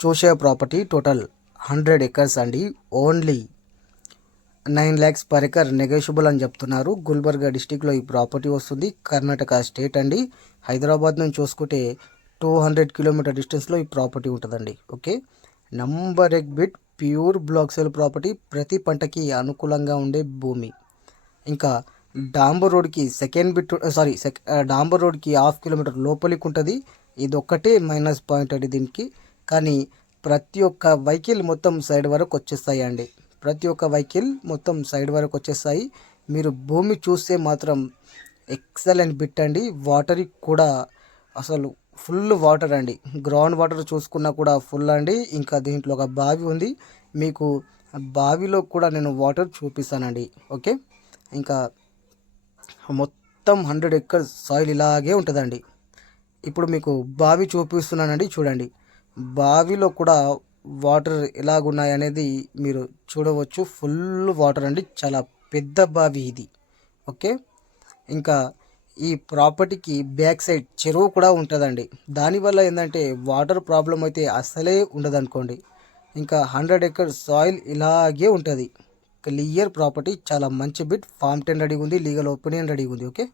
చూసే property total hundred acres అండి. Only nine lakhs per acre negotiable అని చెప్తున్నారు. గుల్బర్గా డిస్టిక్లో ఈ ప్రాపర్టీ వస్తుంది. కర్ణాటక స్టేట్ అండి. హైదరాబాద్ నుంచి చూసుకుంటే టూ హండ్రెడ్ కిలోమీటర్ డిస్టెన్స్లో ఈ ప్రాపర్టీ ఉంటుందండి. Okay? Number egg bit pure black soil property ప్రతి పంటకి అనుకూలంగా ఉండే భూమి. ఇంకా డాంబర్ రోడ్కి సెకండ్ బిట్ సారీ సెక్ డాంబర్ రోడ్కి హాఫ్ కిలోమీటర్ లోపలికి ఉంటుంది. ఇది ఒక్కటే మైనస్ పాయింట్ అండి దీనికి. కానీ ప్రతి ఒక్క వెహికల్ మొత్తం సైడ్ వరకు వచ్చేస్తాయి అండి. ప్రతి ఒక్క వెహికల్ మొత్తం సైడ్ వరకు వచ్చేస్తాయి. మీరు భూమి చూస్తే మాత్రం ఎక్సలెంట్ బిట్ అండి. వాటర్ కూడా అసలు ఫుల్ వాటర్ అండి. గ్రౌండ్ వాటర్ చూసుకున్నా కూడా ఫుల్ అండి. ఇంకా దీంట్లో ఒక బావి ఉంది. మీకు బావిలో కూడా నేను వాటర్ చూపిస్తానండి. ఓకే? ఇంకా మొత్తం హండ్రెడ్ ఎక్కర్ సాయిల్ ఇలాగే ఉంటుందండి. ఇప్పుడు మీకు బావి చూపిస్తున్నానండి. చూడండి. బావిలో కూడా వాటర్ ఎలాగున్నాయి అనేది మీరు చూడవచ్చు. ఫుల్ వాటర్ అండి. చాలా పెద్ద బావి ఇది. ఓకే? ఇంకా ఈ ప్రాపర్టీకి బ్యాక్ సైడ్ చెరువు కూడా ఉంటుందండి. దానివల్ల ఏంటంటే వాటర్ ప్రాబ్లం అయితే అస్సలే ఉండదనుకోండి. ఇంకా హండ్రెడ్ ఎకర్ సాయిల్ ఇలాగే ఉంటుంది. Clear property. చాలా మంచి బిట్. ఫామ్ టెన్ రెడీగా ఉంది. లీగల్ ఒపీనియన్ రెడీగా ఉంది. ఓకే?